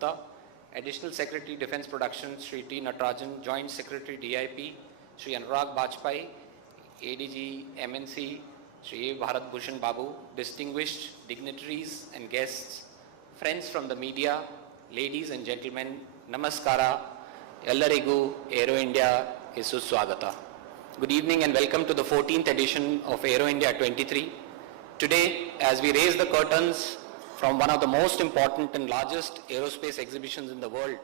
Gupta, Additional Secretary Defence Production, Shri T. Natarajan, Joint Secretary DIP, Shri Anurag Bajpai, ADG MNC, Shri Bharat Bhushan Babu, distinguished dignitaries and guests, friends from the media, ladies and gentlemen, Namaskara, Ellarigu, Aero India, Swagata. Good evening and welcome to the 14th edition of Aero India 23. Today, as we raise the curtains from one of the most important and largest aerospace exhibitions in the world,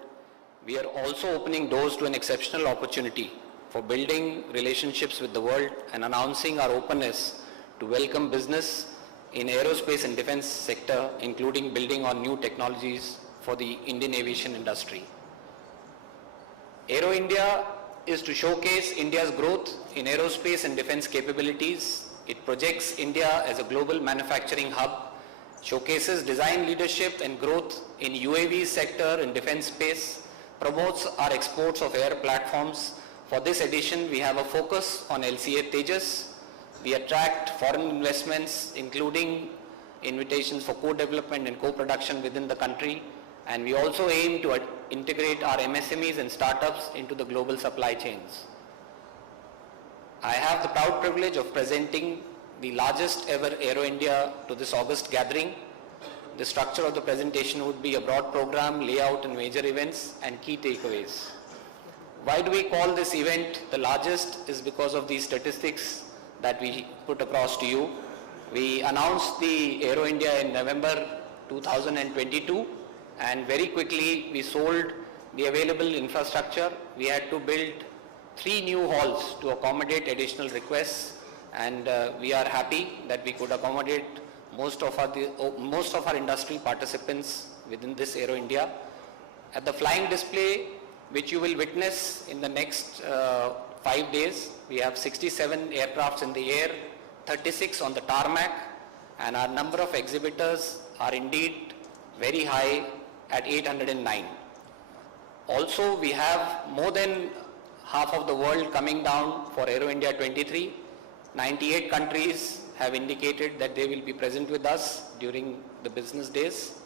we are also opening doors to an exceptional opportunity for building relationships with the world and announcing our openness to welcome business in aerospace and defense sector, including building on new technologies for the Indian aviation industry. Aero India is to showcase India's growth in aerospace and defense capabilities. It projects India as a global manufacturing hub, showcases design leadership and growth in UAV sector and defense space, promotes our exports of air platforms. For this edition, we have a focus on LCA Tejas. We attract foreign investments, including invitations for co-development and co-production within the country. And we also aim to integrate our MSMEs and startups into the global supply chains. I have the proud privilege of presenting the largest ever Aero India to this August gathering. The structure of the presentation would be a broad program, layout and major events and key takeaways. Why do we call this event the largest is because of the statistics that we put across to you. We announced the Aero India in November 2022 and very quickly we sold the available infrastructure. We had to build 3 new halls to accommodate additional requests, and we are happy that we could accommodate most of our industry participants within this Aero India. At the flying display, which you will witness in the next 5 days, we have 67 aircrafts in the air, 36 on the tarmac, and our number of exhibitors are indeed very high at 809. Also, we have more than half of the world coming down for Aero India 23. 98 countries have indicated that they will be present with us during the business days.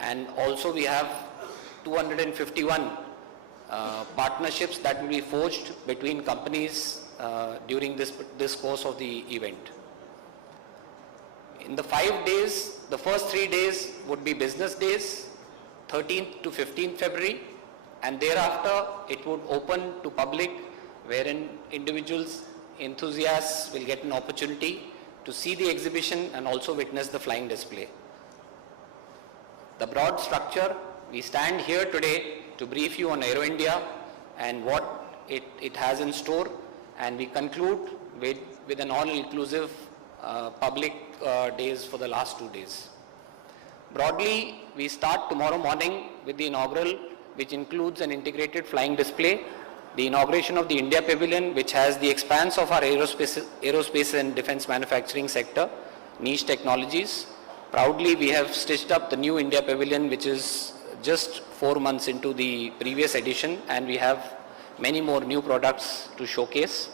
And also we have 251 partnerships that will be forged between companies during this course of the event. In the 5 days, the first 3 days would be business days, 13th to 15th February, and thereafter it would open to public, wherein individuals, enthusiasts will get an opportunity to see the exhibition and also witness the flying display. The broad structure, we stand here today to brief you on Aero India and what it has in store, and we conclude with an all-inclusive public days for the last 2 days. Broadly, we start tomorrow morning with the inaugural, which includes an integrated flying display, the inauguration of the India Pavilion, which has the expanse of our aerospace and defense manufacturing sector, niche technologies. Proudly, we have stitched up the new India Pavilion, which is just 4 months into the previous edition, and we have many more new products to showcase.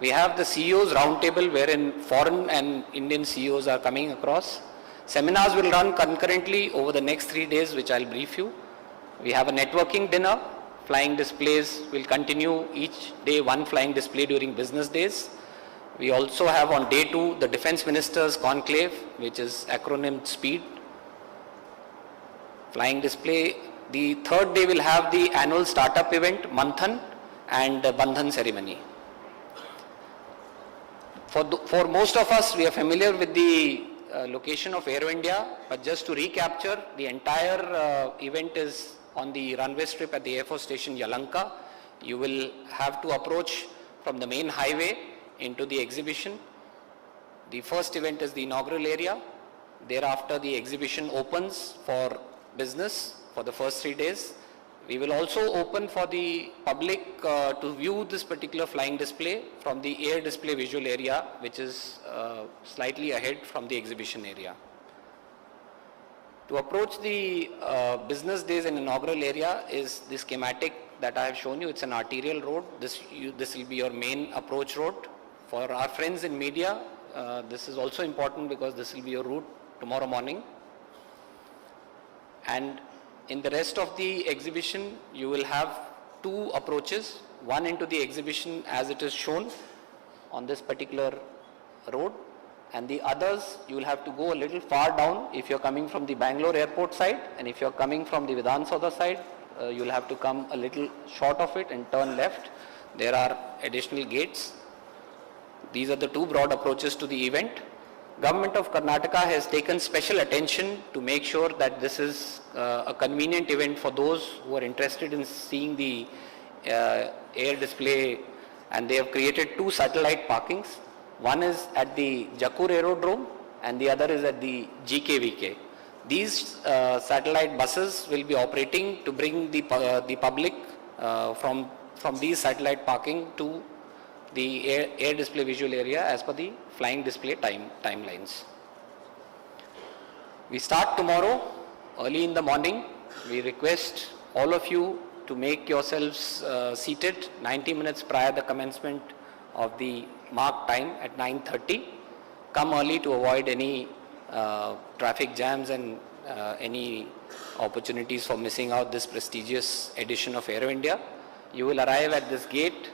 We have the CEOs roundtable, wherein foreign and Indian CEOs are coming across. Seminars will run concurrently over the next 3 days, which I'll brief you. We have a networking dinner. Flying displays will continue each day, one flying display during business days. We also have on day 2 the Defense Ministers Conclave, which is acronymed SPEED. Flying display. The 3rd day will have the annual startup event, Manthan, and the Bandhan ceremony. For most of us, we are familiar with the location of Aero India, but just to recapture, the entire event is on the runway strip at the Air Force Station Yalanka. You will have to approach from the main highway into the exhibition. The first event is the inaugural area. Thereafter, the exhibition opens for business for the first 3 days. We will also open for the public to view this particular flying display from the air display visual area, which is slightly ahead from the exhibition area. To approach the business days and inaugural area is the schematic that I have shown you. It's an arterial road. This will be your main approach road. For our friends in media, this is also important because this will be your route tomorrow morning. And In the rest of the exhibition, you will have two approaches, one into the exhibition as it is shown on this particular road, and the others you will have to go a little far down if you're coming from the Bangalore airport side, and if you're coming from the Vidhan Saudha side, you'll have to come a little short of it and turn left. There are additional gates. These are the two broad approaches to the event. Government of Karnataka has taken special attention to make sure that this is a convenient event for those who are interested in seeing the air display, and they have created two satellite parkings. One is at the Jakur Aerodrome and the other is at the GKVK. These satellite buses will be operating to bring the public from these satellite parking to the air display visual area as per the flying display timelines. We start tomorrow early in the morning. We request all of you to make yourselves seated 90 minutes prior the commencement of the marked time at 9:30. Come early to avoid any traffic jams and any opportunities for missing out this prestigious edition of Aero India. You will arrive at this gate.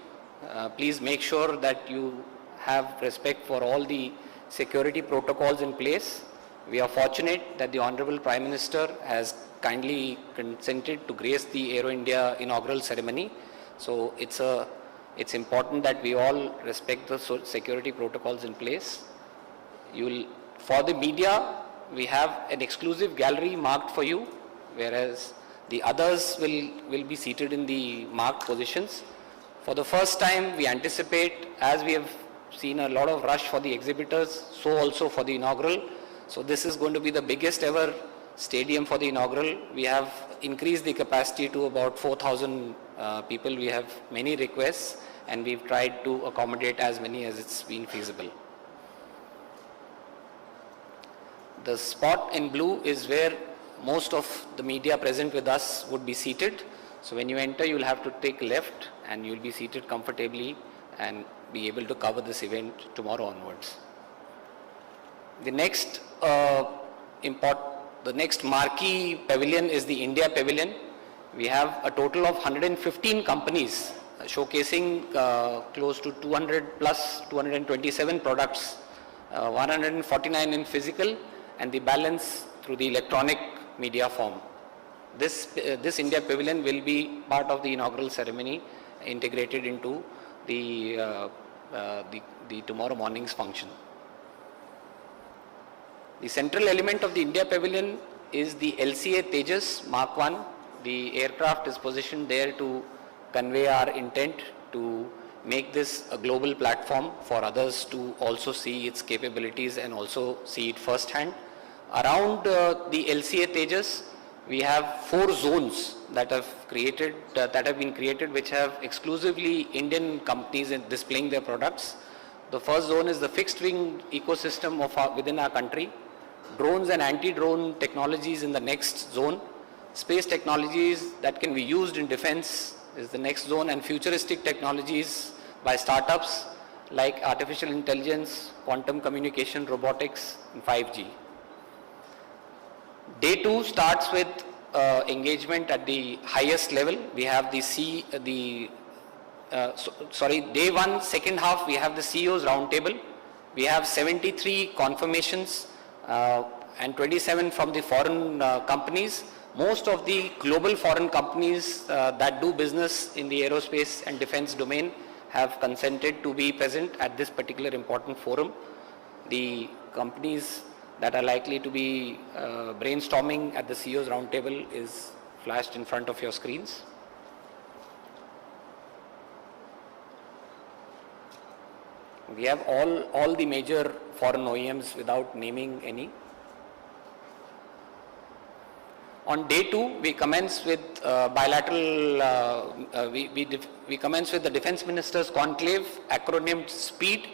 Please make sure that you have respect for all the security protocols in place. We are fortunate that the Honorable Prime Minister has kindly consented to grace the Aero India inaugural ceremony. So it's important that we all respect the security protocols in place. For the media, we have an exclusive gallery marked for you, whereas the others will be seated in the marked positions. For the first time, we anticipate, as we have seen a lot of rush for the exhibitors, so also for the inaugural. So this is going to be the biggest ever stadium for the inaugural. We have increased the capacity to about 4,000 people. We have many requests and we've tried to accommodate as many as it's been feasible. The spot in blue is where most of the media present with us would be seated. So when you enter, you'll have to take left and you'll be seated comfortably and be able to cover this event tomorrow onwards. The next marquee pavilion is the India Pavilion. We have a total of 115 companies showcasing close to 227 products, 149 in physical and the balance through the electronic media form. This India Pavilion will be part of the inaugural ceremony, integrated into the tomorrow morning's function. The central element of the India Pavilion is the LCA Tejas Mark 1. The aircraft is positioned there to convey our intent to make this a global platform for others to also see its capabilities and also see it firsthand. Around the LCA Tejas, we have 4 zones that have been created, which have exclusively Indian companies in displaying their products. The first zone is the fixed wing ecosystem within our country. Drones and anti-drone technologies in the next zone. Space technologies that can be used in defense is the next zone, and futuristic technologies by startups like artificial intelligence, quantum communication, robotics, and 5G. Day 2 starts with engagement at the highest level. We have day 1, second half, we have the CEO's roundtable. We have 73 confirmations and 27 from the foreign companies. Most of the global foreign companies that do business in the aerospace and defense domain have consented to be present at this particular important forum. The companies that are likely to be brainstorming at the CEO's roundtable is flashed in front of your screens. We have all the major foreign OEMs without naming any. On day 2, we commence with bilateral, we commence with the Defense Ministers Conclave, acronymed SPEED.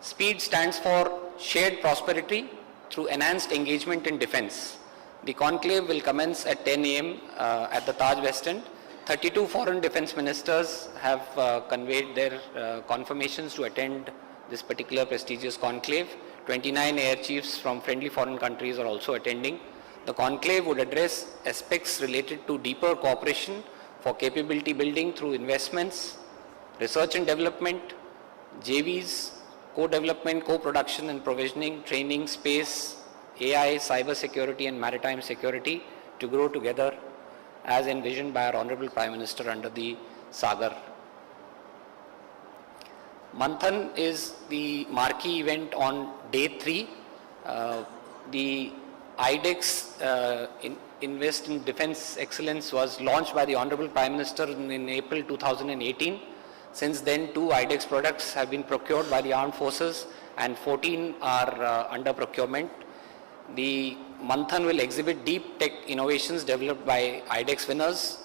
SPEED stands for Shared Prosperity through Enhanced Engagement in Defense. The conclave will commence at 10 a.m. At the Taj West End. 32 foreign defense ministers have conveyed their confirmations to attend this particular prestigious conclave. 29 air chiefs from friendly foreign countries are also attending. The conclave would address aspects related to deeper cooperation for capability building through investments, research and development, JVs, co-development, co-production and provisioning, training, space, AI, cyber security and maritime security to grow together as envisioned by our Honorable Prime Minister under the Sagar. Manthan is the marquee event on day 3. The IDEX Invest in Defence Excellence was launched by the Honorable Prime Minister in April 2018. Since then, 2 IDEX products have been procured by the armed forces and 14 are under procurement. The Manthan will exhibit deep tech innovations developed by IDEX winners.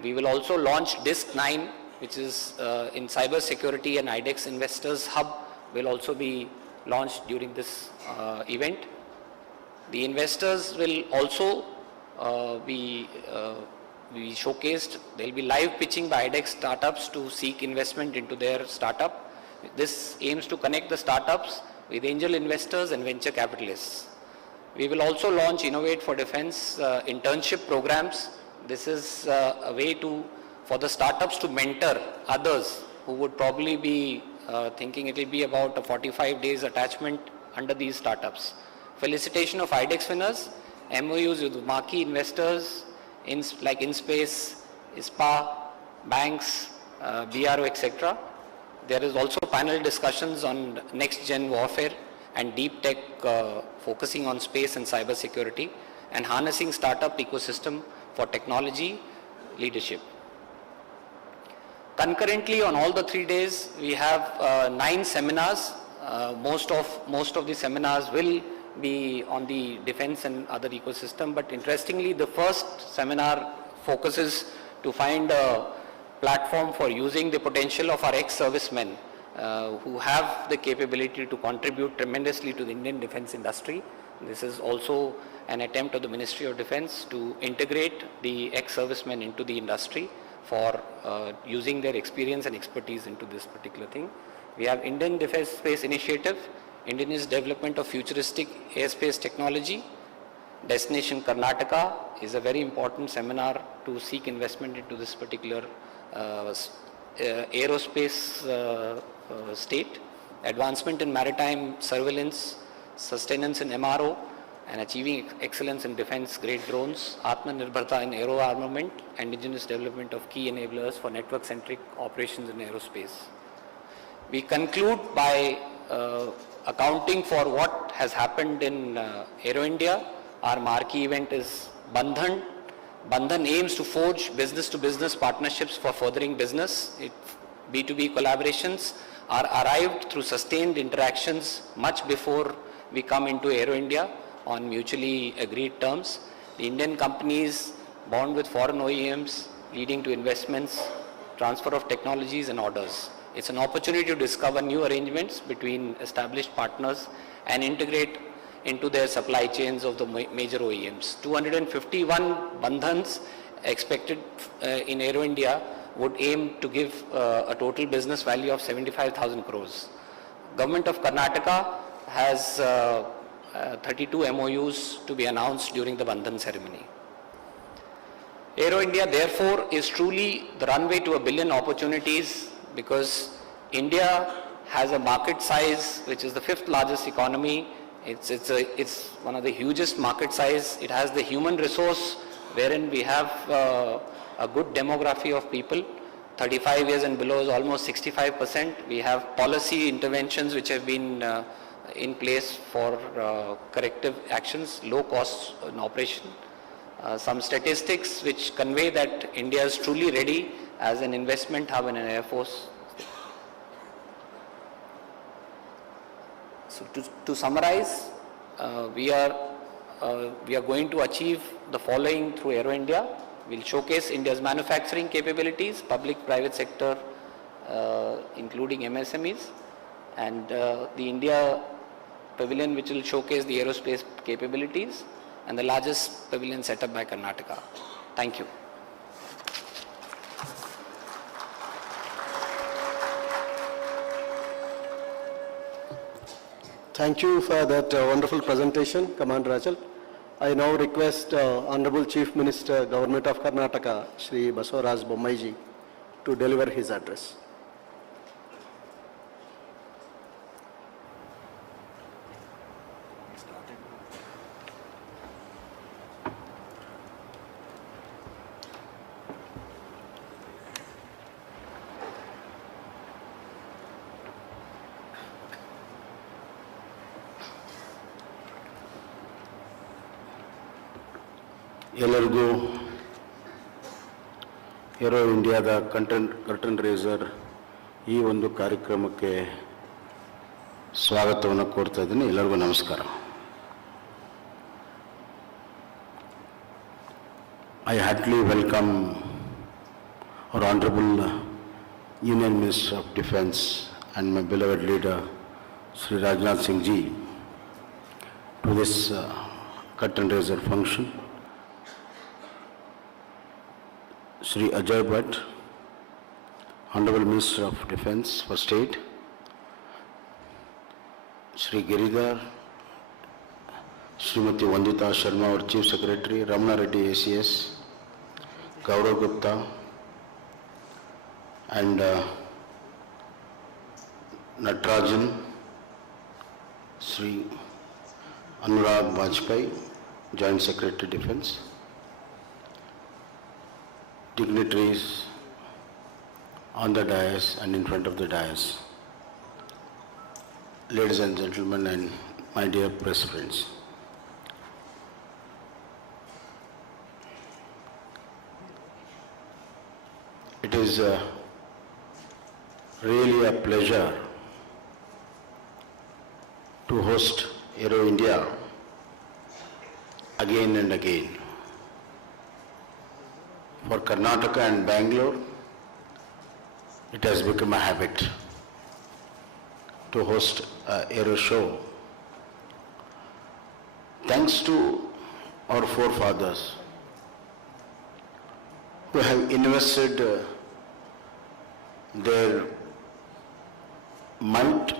We will also launch DISC 9, which is in cyber security, and IDEX Investors Hub will also be launched during this event. The investors will also be showcased. There will be live pitching by IDEX startups to seek investment into their startup. This aims to connect the startups with angel investors and venture capitalists. We will also launch Innovate for Defense internship programs. This is a way for the startups to mentor others who would probably be thinking it will be about a 45 days attachment under these startups. Felicitation of IDEX winners, MOUs with marquee investors like InSpace, ISPA, banks, BRO, etc. There is also panel discussions on next-gen warfare and deep tech focusing on space and cyber security, and harnessing startup ecosystem for technology leadership. Concurrently, on all the 3 days, we have 9 seminars. Most of the seminars will be on the defense and other ecosystem, but interestingly, the first seminar focuses to find a platform for using the potential of our ex-servicemen who have the capability to contribute tremendously to the Indian defense industry. This is also an attempt of the Ministry of Defense to integrate the ex-servicemen into the industry for using their experience and expertise into this particular thing. We have Indian Defense Space Initiative, Indigenous Development of Futuristic Airspace Technology. Destination Karnataka is a very important seminar to seek investment into this particular aerospace state. Advancement in maritime surveillance, sustenance in MRO, and achieving excellence in defense-grade drones, Atmanirbharta in aero armament, and indigenous development of key enablers for network-centric operations in aerospace. We conclude by accounting for what has happened in Aero India. Our marquee event is Bandhan. Bandhan aims to forge business-to-business partnerships for furthering business. B2B collaborations are arrived through sustained interactions much before we come into Aero India on mutually agreed terms. The Indian companies bond with foreign OEMs, leading to investments, transfer of technologies and orders. It's an opportunity to discover new arrangements between established partners and integrate into their supply chains of the major OEMs. 251 bandhans expected in Aero India would aim to give a total business value of 75,000 crores. Government of Karnataka has 32 MOUs to be announced during the bandhan ceremony. Aero India therefore is truly the runway to 1 billion opportunities, because India has a market size which is the 5th largest economy. It's one of the hugest market size. It has the human resource wherein we have a good demography of people. 35 years and below is almost 65%. We have policy interventions which have been in place for corrective actions, low costs in operation. Some statistics which convey that India is truly ready as an investment hub and an air force. So to summarize, we are going to achieve the following through Aero India. We'll showcase India's manufacturing capabilities, public-private sector, including MSMEs, and the India pavilion which will showcase the aerospace capabilities, and the largest pavilion set up by Karnataka. Thank you. Thank you for that wonderful presentation, Commander Rachel. I now request Honorable Chief Minister, Government of Karnataka, Shri Basavaraj Bommaiji, to deliver his address. ಎಲ್ಲರಿಗೂ aero ಇಂಡಿಯಾದ curtain racer ಈ ಒಂದು ಕಾರ್ಯಕ್ರಮಕ್ಕೆ ಸ್ವಾಗತವನ್ನು ಕೋರ್ತಾ ಇದ್ದೀನಿ. ಎಲ್ಲರಿಗೂ ನಮಸ್ಕಾರ. I heartily welcome our Honorable Union Minister of Defence and my beloved leader, Sri Rajnath Singh ji, to this curtain raiser function. Sri Ajay Bhatt, Honorable Minister of Defence for State, Sri Giridhar, Srimati Vandita Sharma, our Chief Secretary, Ramana Reddy ACS, Gaurav Gupta, and Natarajan, Sri Anurag Vajpayee, Joint Secretary Defence, dignitaries on the dais and in front of the dais, ladies and gentlemen and my dear press friends. It is really a pleasure to host Aero India again and again. For Karnataka and Bengaluru, it has become a habit to host an aero show. Thanks to our forefathers who have invested their might,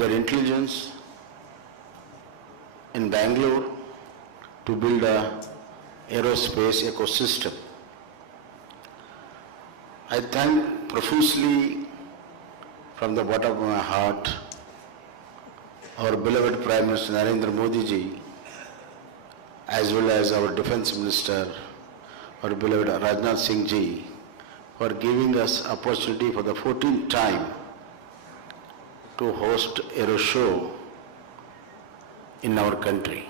their intelligence in Bengaluru to build a aerospace ecosystem. I thank profusely from the bottom of my heart our beloved Prime Minister Narendra Modi ji, as well as our Defence Minister, our beloved Rajnath Singh ji, for giving us opportunity for the 14th time to host aero show in our country.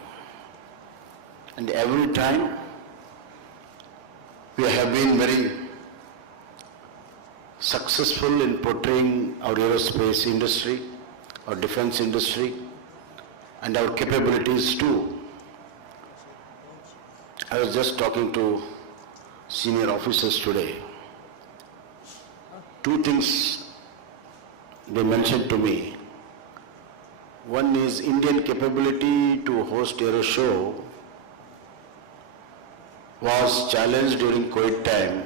And every time we have been very successful in portraying our aerospace industry, our defense industry, and our capabilities too. I was just talking to senior officers today. Two things they mentioned to me. One is Indian capability to host aero show was challenged during COVID time.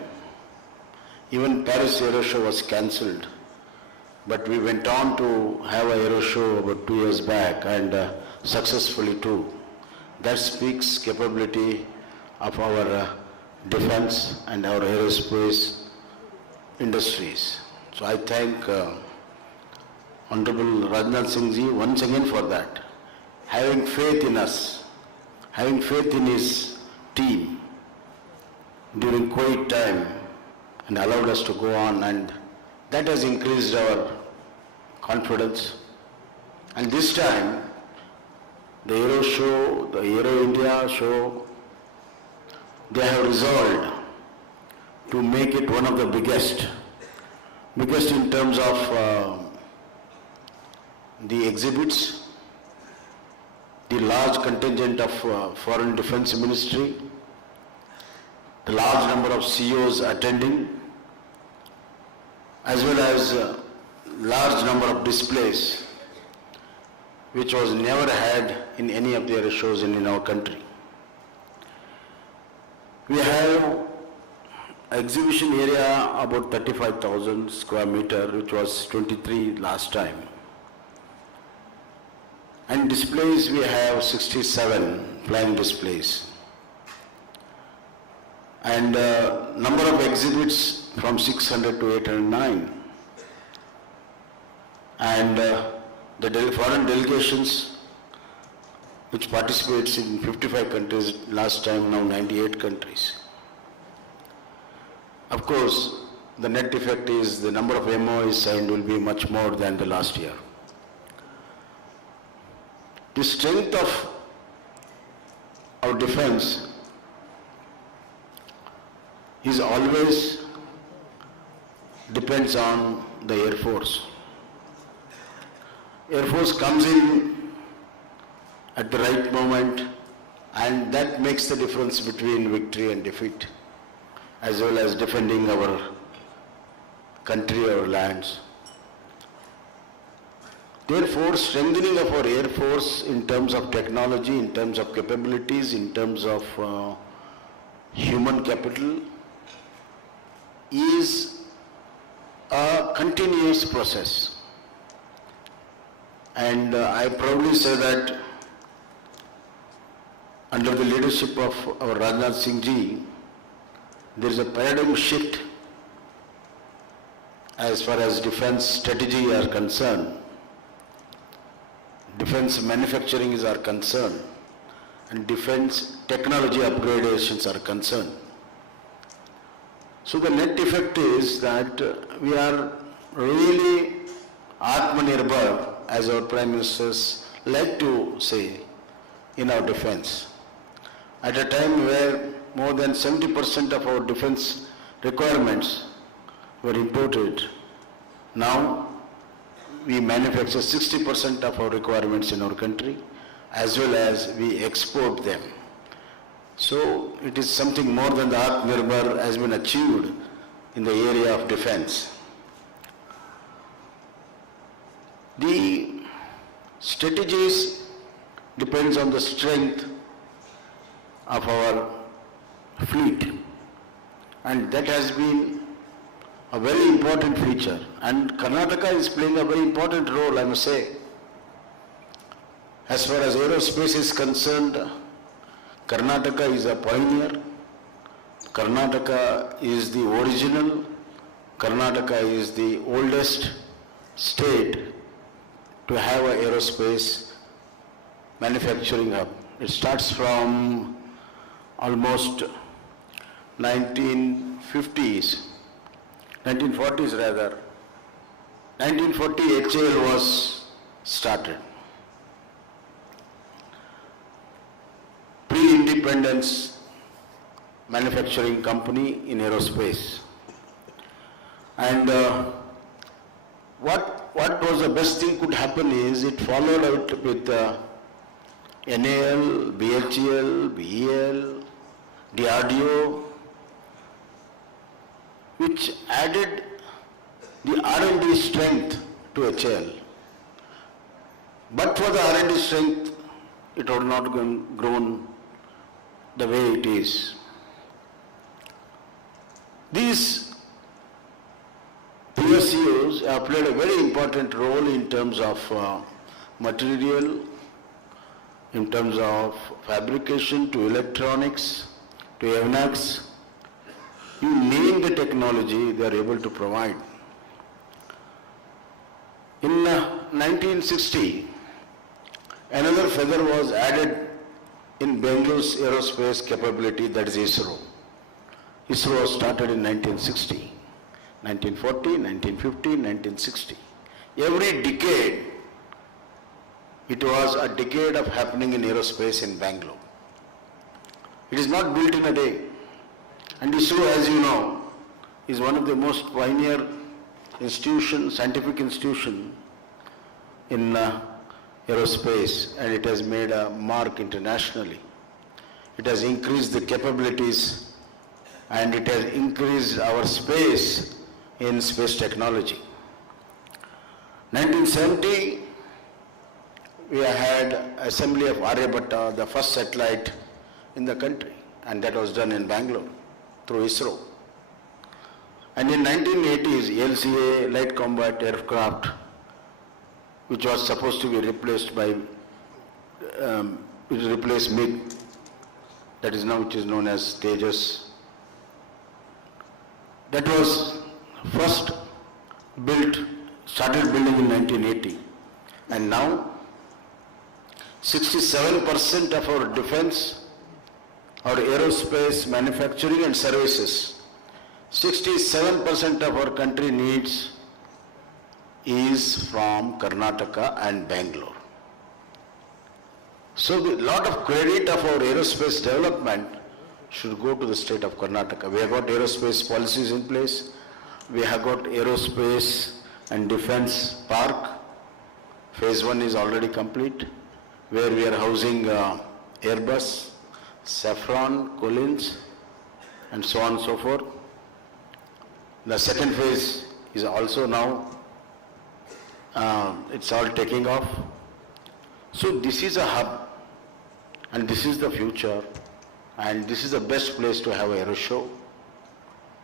Even Paris Aero Show was cancelled, but we went on to have an aero show about 2 years back and successfully too. That speaks capability of our defense and our aerospace industries. So I thank Honorable Rajnath Singh ji once again for that, having faith in us, having faith in his team during COVID time, and allowed us to go on, and that has increased our confidence. And this time, the Aero show, the Aero India show, they have resolved to make it one of the biggest in terms of the exhibits, the large contingent of Foreign Defence Ministry, the large number of CEOs attending, as well as large number of displays, which was never had in any of the other shows in our country. We have exhibition area about 35,000 square meter, which was 23 last time. And displays we have 67 flying displays. And number of exhibits from 600 to 809. And the foreign delegations which participates in 55 countries, last time now 98 countries. Of course, the net effect is the number of MOUs signed will be much more than the last year. The strength of our defense is always depends on the Air Force. Air Force comes in at the right moment, and that makes the difference between victory and defeat, as well as defending our country, our lands. Therefore, strengthening of our Air Force in terms of technology, in terms of capabilities, in terms of human capital is a continuous process. And I proudly say that under the leadership of our Rajnath Singh ji, there is a paradigm shift as far as defense strategy are concerned, defense manufacturing is are concerned, and defense technology upgradations are concerned. So the net effect is that we are really Atmanirbhar, as our Prime Ministers like to say, in our defense. At a time where more than 70% of our defense requirements were imported, now we manufacture 60% of our requirements in our country, as well as we export them. So it is something more than the Atmanirbhar has been achieved in the area of defense. The strategies depends on the strength of our fleet, and that has been a very important feature, and Karnataka is playing a very important role, I must say. As far as aerospace is concerned, Karnataka is a pioneer, Karnataka is the original, Karnataka is the oldest state to have an aerospace manufacturing hub. It starts from almost 1940s rather. 1940 HAL was started. Pre-independence manufacturing company in aerospace. And what was the best thing could happen is it followed out with NAL, BHEL, BEL, DRDO, which added the R&D strength to HAL. But for the R&D strength, it would not grown the way it is. These PSUs have played a very important role in terms of material, in terms of fabrication to electronics, to avionics. You name the technology, they are able to provide. In 1960, another feather was added in Bengaluru's aerospace capability, that is ISRO. ISRO was started in 1960. 1940, 1950, 1960. Every decade, it was a decade of happening in aerospace in Bangalore. It is not built in a day. And ISRO, as you know, is one of the most pioneer institutions, scientific institution in aerospace, and it has made a mark internationally. It has increased the capabilities and it has increased our space in space technology. 1970, we had assembly of Aryabhatta, the first satellite in the country, and that was done in Bangalore through ISRO. And in 1980s, LCA, light combat aircraft, which was supposed to be replaced by will replace MiG, that is now which is known as Tejas. That was first started building in 1980, and now 67% of our defense, our aerospace manufacturing and services, 67% of our country needs is from Karnataka and Bengaluru. So a lot of credit of our aerospace development should go to the state of Karnataka. We have got aerospace policies in place. We have got aerospace and defense park. Phase 1 is already complete, where we are housing Airbus, Safran, Collins, and so on and so forth. The second phase is also now, it's all taking off. So this is a hub, and this is the future, and this is the best place to have an aero show.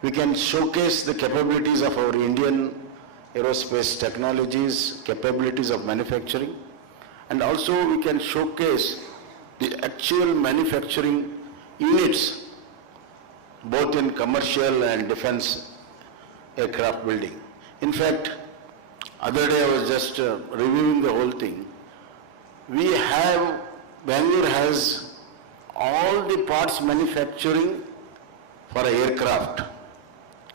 We can showcase the capabilities of our Indian aerospace technologies, capabilities of manufacturing, and also we can showcase the actual manufacturing units, both in commercial and defense aircraft building. In fact, other day I was just reviewing the whole thing. Bangalore has all the parts manufacturing for an aircraft.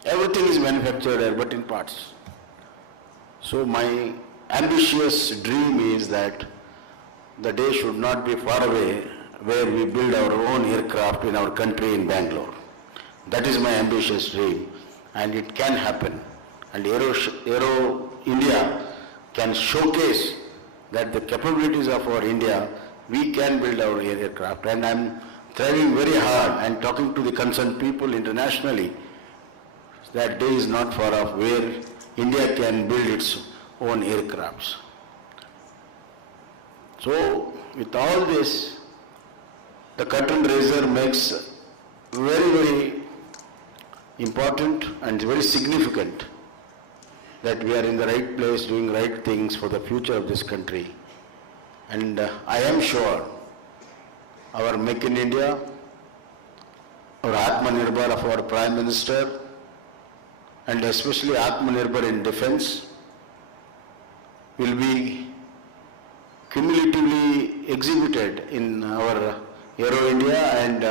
Everything is manufactured there, but in parts. So my ambitious dream is that the day should not be far away where we build our own aircraft in our country in Bangalore. That is my ambitious dream, and it can happen. And Aero India can showcase that the capabilities of our India, we can build our aircraft. And I'm trying very hard and talking to the concerned people internationally. That day is not far off where India can build its own aircrafts. So with all this, the curtain raiser makes very, very important and very significant that we are in the right place doing right things for the future of this country. And I am sure our Make in India, our Atmanirbhar of our Prime Minister, and especially Atmanirbhar in defense, will be cumulatively exhibited in our Aero India, and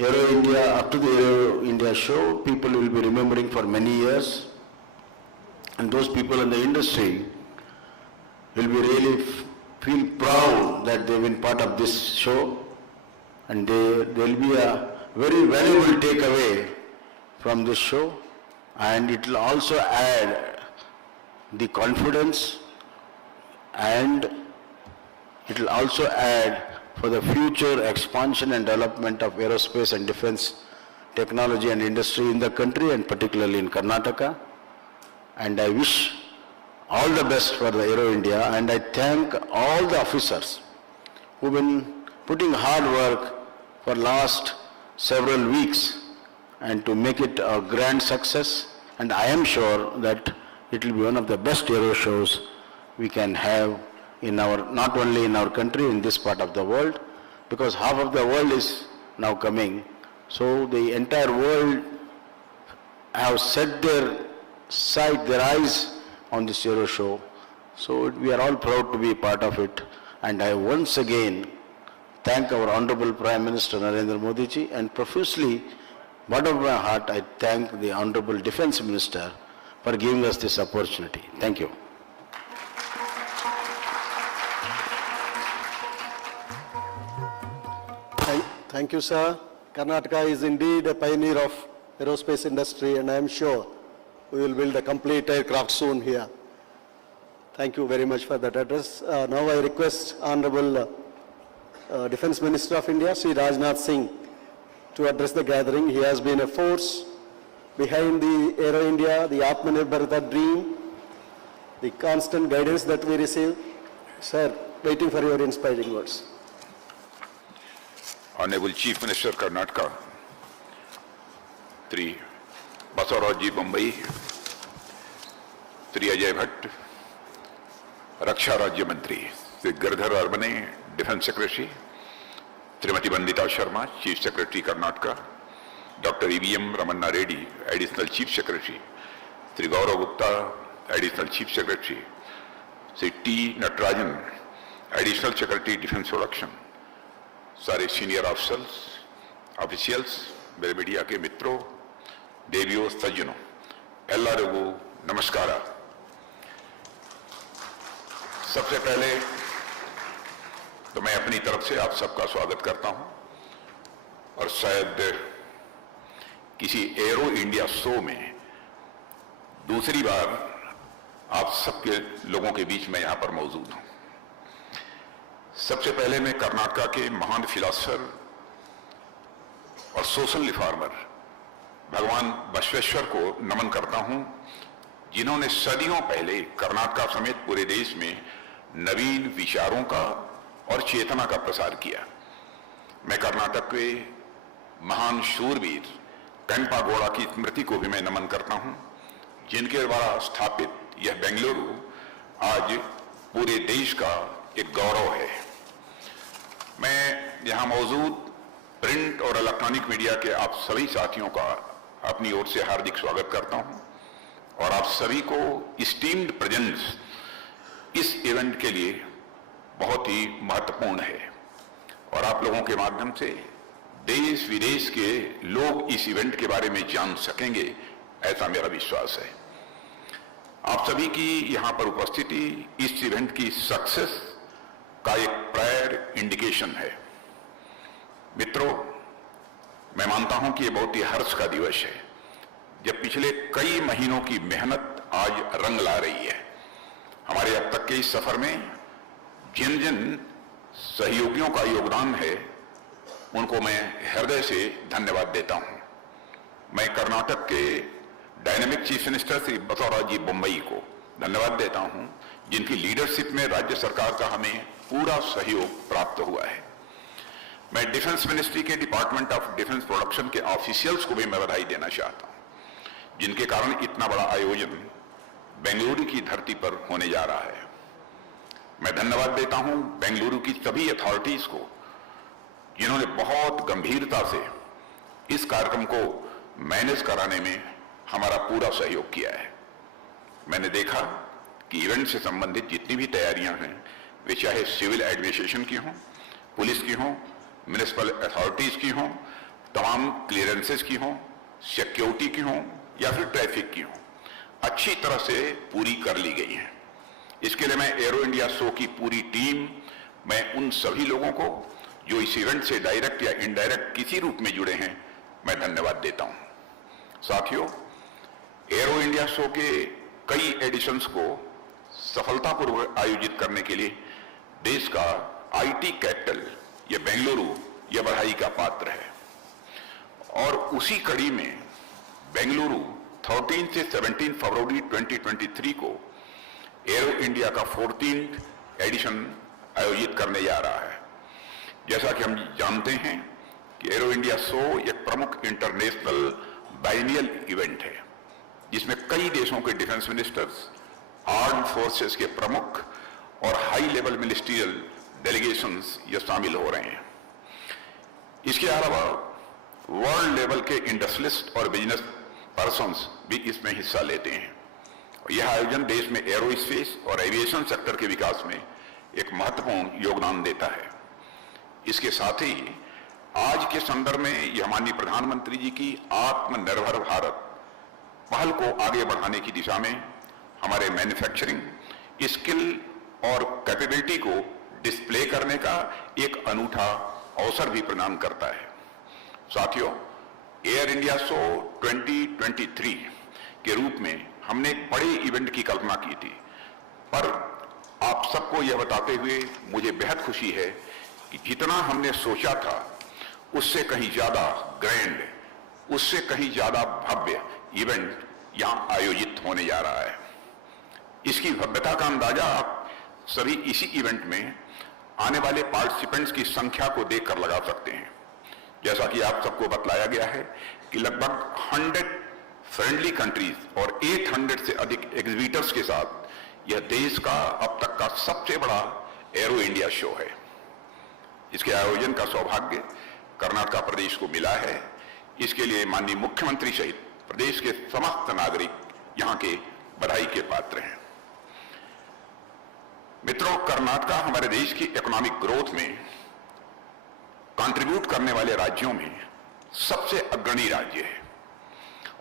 Aero India, up to the Aero India show, people will be remembering for many years. And those people in the industry will be really feel proud that they've been part of this show, and there will be a very valuable takeaway from this show, and it will also add the confidence, and it will also add for the future expansion and development of aerospace and defense technology and industry in the country, and particularly in Karnataka. And I wish all the best for the Aero India, and I thank all the officers who've been putting hard work for last several weeks and to make it a grand success. And I am sure that it will be one of the best aero shows we can have in not only in our country, in this part of the world, because half of the world is now coming. So the entire world have set their eyes on this aero show. So we are all proud to be part of it. And I once again thank our Honorable Prime Minister Narendra Modi ji, and profusely, bottom of my heart, I thank the Honorable Defense Minister for giving us this opportunity. Thank you. Thank you, sir. Karnataka is indeed a pioneer of aerospace industry, and I am sure we will build a complete aircraft soon here. Thank you very much for that address. Now I request Honorable Defense Minister of India, Sri Rajnath Singh, to address the gathering. He has been a force behind the Aero India, the Atmanirbharta dream, the constant guidance that we receive. Sir, waiting for your inspiring words. Honorable Chief Minister of Karnataka, Sri Basavaraj Bommai, Sri Ajay Bhatt, Raksha Rajya Mantri, Sri Girdhar Arbane, defence secretary, Shrimati Vandita Sharma, chief secretary Karnataka, doctor EVM Ramanna Reddy, additional chief secretary, Shri Gaurav Gupta, additional chief secretary, Shri T Natarajan, additional secretary defence production, सारे senior officials, मेरे media के मित्रों, देवियों, सज्जनों, एल्लारिगू नमस्कार। सबसे पहले तो मैं अपनी तरफ से आप सबका स्वागत करता हूं और शायद किसी एरो इंडिया शो में दूसरी बार आप सबके लोगों के बीच में यहां पर मौजूद हूं। सबसे पहले मैं कर्नाटका के महान फिलोसोफर और सोशल रिफॉर्मर भगवान बसवेश्वर को नमन करता हूं, जिन्होंने सदियों पहले कर्नाटका समेत पूरे देश में नवीन विचारों का और चेतना का प्रसार किया। मैं कर्नाटक के महान शूरवीर कैंपा गौड़ा की स्मृति को भी मैं नमन करता हूं, जिनके द्वारा स्थापित यह बेंगलुरु आज पूरे देश का एक गौरव है। मैं यहां मौजूद प्रिंट और इलेक्ट्रॉनिक मीडिया के आप सभी साथियों का अपनी ओर से हार्दिक स्वागत करता हूं और आप सभी को स्टीम्ड प्रेजेंस इस इवेंट के लिए बहुत ही महत्वपूर्ण है और आप लोगों के माध्यम से देश विदेश के लोग इस इवेंट के बारे में जान सकेंगे, ऐसा मेरा विश्वास है। आप सभी की यहां पर उपस्थिति इस इवेंट की सक्सेस का एक प्रायर इंडिकेशन है। मित्रों, मैं मानता हूं कि यह बहुत ही हर्ष का दिवस है जब पिछले कई महीनों की मेहनत आज रंग ला रही है। हमारे अब तक के इस सफर में जिन जिन सहयोगियों का योगदान है उनको मैं हृदय से धन्यवाद देता हूं। मैं कर्नाटक के dynamic chief minister Shri Basavaraj Bommai को धन्यवाद देता हूं, जिनकी लीडरशिप में राज्य सरकार का हमें पूरा सहयोग प्राप्त हुआ है। मैं डिफेंस मिनिस्ट्री के डिपार्टमेंट ऑफ डिफेंस प्रोडक्शन के ऑफिशियल्स को भी मैं बधाई देना चाहता हूं, जिनके कारण इतना बड़ा आयोजन बेंगलुरु की धरती पर होने जा रहा है। मैं धन्यवाद देता हूं बेंगलुरु की सभी अथॉरिटीज को, जिन्होंने बहुत गंभीरता से इस कार्यक्रम को मैनेज कराने में हमारा पूरा सहयोग किया है। मैंने देखा कि इवेंट से संबंधित जितनी भी तैयारियां हैं, वे चाहे सिविल एडमिनिस्ट्रेशन की हों, पुलिस की हों, म्युनिसिपल अथॉरिटीज की हों, तमाम क्लियरेंसेस की हों, सिक्योरिटी की हों या फिर ट्रैफिक की हों, अच्छी तरह से पूरी कर ली गई हैं। इसके लिए मैं एरो इंडिया शो की पूरी टीम, मैं उन सभी लोगों को जो इस इवेंट से डायरेक्ट या इनडायरेक्ट किसी रूप में जुड़े हैं, मैं धन्यवाद देता हूं। साथियों, एरो इंडिया शो के कई एडिशंस को सफलतापूर्वक आयोजित करने के लिए देश का आईटी कैपिटल ये बेंगलुरु यह बधाई का पात्र है और उसी कड़ी में बेंगलुरु 13 से 17 फरवरी 2023 को एरो इंडिया का 14th एडिशन आयोजित करने जा रहा है। जैसा कि हम जानते हैं कि एरो इंडिया शो एक प्रमुख इंटरनेशनल बाइनियल इवेंट है, जिसमें कई देशों के डिफेंस मिनिस्टर्स, आर्म्ड फोर्सेस के प्रमुख और हाई लेवल मिनिस्ट्रियल डेलीगेशंस ये शामिल हो रहे हैं। इसके अलावा वर्ल्ड लेवल के इंडस्ट्रियलिस्ट और बिजनेस पर्सन्स भी इसमें हिस्सा लेते हैं। यह आयोजन देश में एरोस्पेस और एविएशन सेक्टर के विकास में एक महत्वपूर्ण योगदान देता है। इसके साथ ही आज के संदर्भ में यह माननीय प्रधानमंत्री जी की आत्मनिर्भर भारत पहल को आगे बढ़ाने की दिशा में हमारे मैन्युफैक्चरिंग स्किल और कैपेबिलिटी को डिस्प्ले करने का एक अनूठा अवसर भी प्रदान करता है। साथियों, एयर इंडिया शो 2023 के रूप में हमने एक बड़े इवेंट की कल्पना की थी, पर आप सबको यह बताते हुए मुझे बेहद खुशी है कि जितना हमने सोचा था उससे कहीं ज्यादा ग्रैंड, उससे कहीं ज्यादा भव्य इवेंट यहां आयोजित होने जा रहा है। इसकी भव्यता का अंदाजा आप सभी इसी इवेंट में आने वाले पार्टिसिपेंट्स की संख्या को देखकर लगा सकते हैं। जैसा कि आप सबको बतलाया गया है कि लगभग 100 फ्रेंडली कंट्रीज और 800 से अधिक एग्जिबिटर्स के साथ यह देश का अब तक का सबसे बड़ा एरो इंडिया शो है। इसके आयोजन का सौभाग्य कर्नाटक प्रदेश को मिला है। इसके लिए माननीय मुख्यमंत्री सहित प्रदेश के समस्त नागरिक यहां के बधाई के पात्र हैं। मित्रों, कर्नाटक हमारे देश की इकोनॉमिक ग्रोथ में कंट्रीब्यूट करने वाले राज्यों में सबसे अग्रणी राज्य है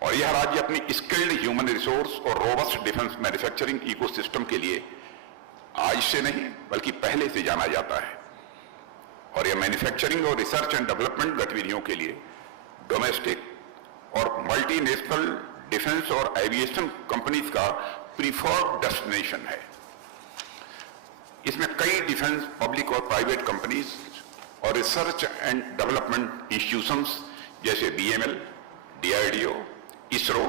और यह राज्य अपनी स्किल्ड ह्यूमन रिसोर्स और रोबस्ट डिफेंस मैन्युफैक्चरिंग इकोसिस्टम के लिए आज से नहीं बल्कि पहले से जाना जाता है और यह मैन्युफैक्चरिंग और रिसर्च एंड डेवलपमेंट गतिविधियों के लिए डोमेस्टिक और मल्टीनेशनल डिफेंस और एविएशन कंपनीज का प्रीफर्ड डेस्टिनेशन है। इसमें कई डिफेंस पब्लिक और प्राइवेट कंपनीज और रिसर्च एंड डेवलपमेंट इंस्टीट्यूशंस जैसे BML, DRDO, ISRO,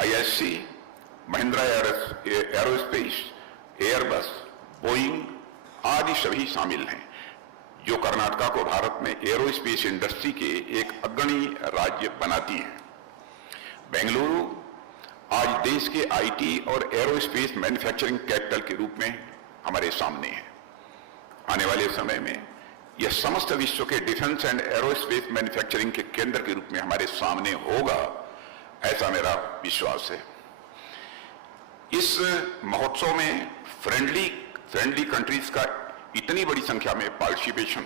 ISC, Mahindra aerospace, Airbus, Boeing आदि सभी शामिल हैं जो कर्नाटक को भारत में एरोस्पेस इंडस्ट्री के एक अग्रणी राज्य बनाती है। बेंगलुरु आज देश के आईटी और एरोस्पेस मैन्युफैक्चरिंग कैपिटल के रूप में हमारे सामने है। आने वाले समय में यह समस्त विश्व के डिफेंस एंड एरोस्पेस मैन्युफैक्चरिंग के केंद्र के रूप में हमारे सामने होगा, ऐसा मेरा विश्वास है। इस महोत्सव में फ्रेंडली कंट्रीज का इतनी बड़ी संख्या में पार्टिसिपेशन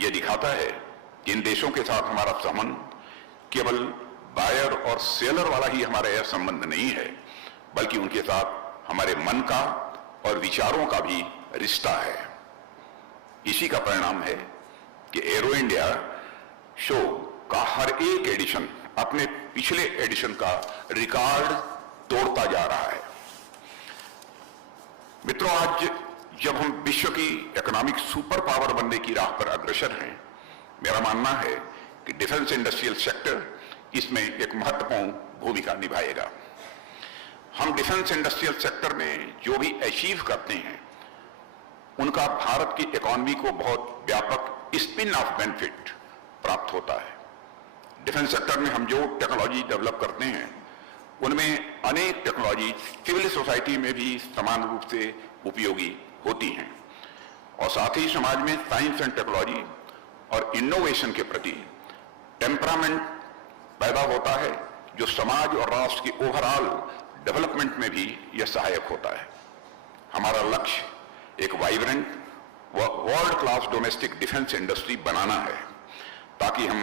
यह दिखाता है कि इन देशों के साथ हमारा संबंध केवल बायर और सेलर वाला ही हमारा यह संबंध नहीं है बल्कि उनके साथ हमारे मन का और विचारों का भी रिश्ता है। इसी का परिणाम है कि एरो इंडिया शो का हर एक एडिशन अपने पिछले एडिशन का रिकॉर्ड तोड़ता जा रहा है। मित्रों, आज जब हम विश्व की इकोनॉमिक सुपर पावर बनने की राह पर अग्रसर हैं, मेरा मानना है कि डिफेंस इंडस्ट्रियल सेक्टर इसमें एक महत्वपूर्ण भूमिका निभाएगा। हम डिफेंस इंडस्ट्रियल सेक्टर में जो भी अचीव करते हैं उनका भारत की इकोनॉमी को बहुत व्यापक स्पिन ऑफ बेनिफिट प्राप्त होता है। डिफेंस सेक्टर में हम जो टेक्नोलॉजी डेवलप करते हैं उनमें अनेक टेक्नोलॉजी सिविल सोसाइटी में भी समान रूप से उपयोगी होती हैं और साथ ही समाज में साइंस एंड टेक्नोलॉजी और इनोवेशन के प्रति टेम्परामेंट पैदा होता है जो समाज और राष्ट्र की ओवरऑल डेवलपमेंट में भी यह सहायक होता है। हमारा लक्ष्य एक वाइब्रेंट व world class domestic defence industry बनाना है ताकि हम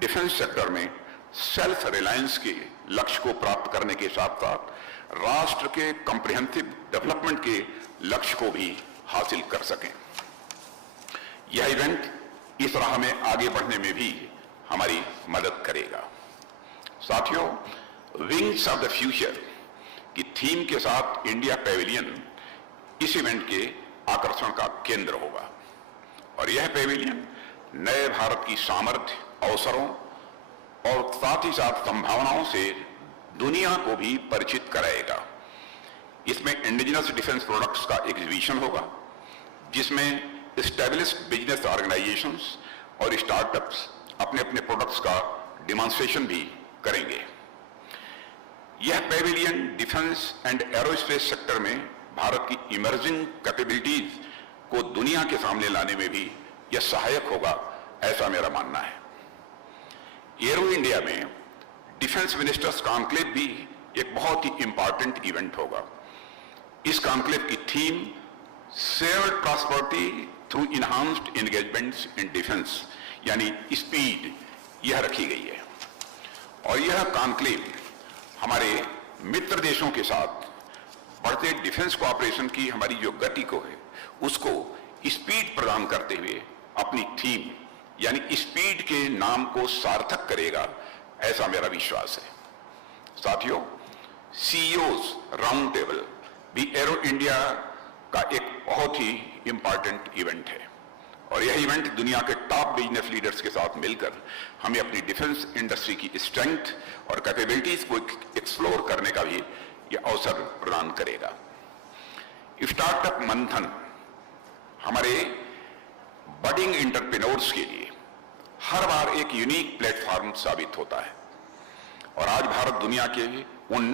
डिफेंस सेक्टर में सेल्फ रिलायंस के लक्ष्य को प्राप्त करने के साथ साथ राष्ट्र के कॉम्प्रिहेंसिव डेवलपमेंट के लक्ष्य को भी हासिल कर सकें। यह इवेंट इस राह में आगे बढ़ने में भी हमारी मदद करेगा। साथियों, विंग्स ऑफ द फ्यूचर की थीम के साथ इंडिया पैविलियन इस इवेंट के आकर्षण का केंद्र होगा और यह पैविलियन नए भारत की सामर्थ्य, अवसरों और साथ ही साथ संभावनाओं से दुनिया को भी परिचित कराएगा। इसमें इंडिजिनस डिफेंस प्रोडक्ट्स का एग्जीबिशन होगा जिसमें एस्टैब्लिश्ड बिजनेस ऑर्गेनाइजेशंस और स्टार्टअप्स अपने अपने प्रोडक्ट्स का डिमॉन्स्ट्रेशन भी करेंगे। यह pavilion defence and aerospace sector में भारत की इमर्जिंग कैपेबिलिटीज को दुनिया के सामने लाने में भी यह सहायक होगा, ऐसा मेरा मानना है। एरो इंडिया में डिफेंस मिनिस्टर्स कॉन्क्लेव भी एक बहुत ही इंपॉर्टेंट इवेंट होगा। इस कॉन्क्लेव की theme shared prosperity through enhanced engagements in defence यानी स्पीड, यह रखी गई है और यह कॉन्क्लेव हमारे मित्र देशों के साथ बढ़ते डिफेंस कोऑपरेशन की हमारी जो गति को है उसको स्पीड प्रदान करते हुए अपनी थीम यानी स्पीड के नाम को सार्थक करेगा, ऐसा मेरा विश्वास है। साथियों, सीईओज राउंड टेबल भी एरो इंडिया का एक बहुत ही इंपॉर्टेंट इवेंट है और यह इवेंट दुनिया के टॉप बिजनेस लीडर्स के साथ मिलकर हमें अपनी डिफेंस इंडस्ट्री की स्ट्रेंथ और कैपेबिलिटीज को एक्सप्लोर करने का भी यह अवसर प्रदान करेगा। स्टार्टअप मंथन हमारे बडिंग एंटरप्रेन्योर्स के लिए हर बार एक यूनिक प्लेटफॉर्म साबित होता है और आज भारत दुनिया के उन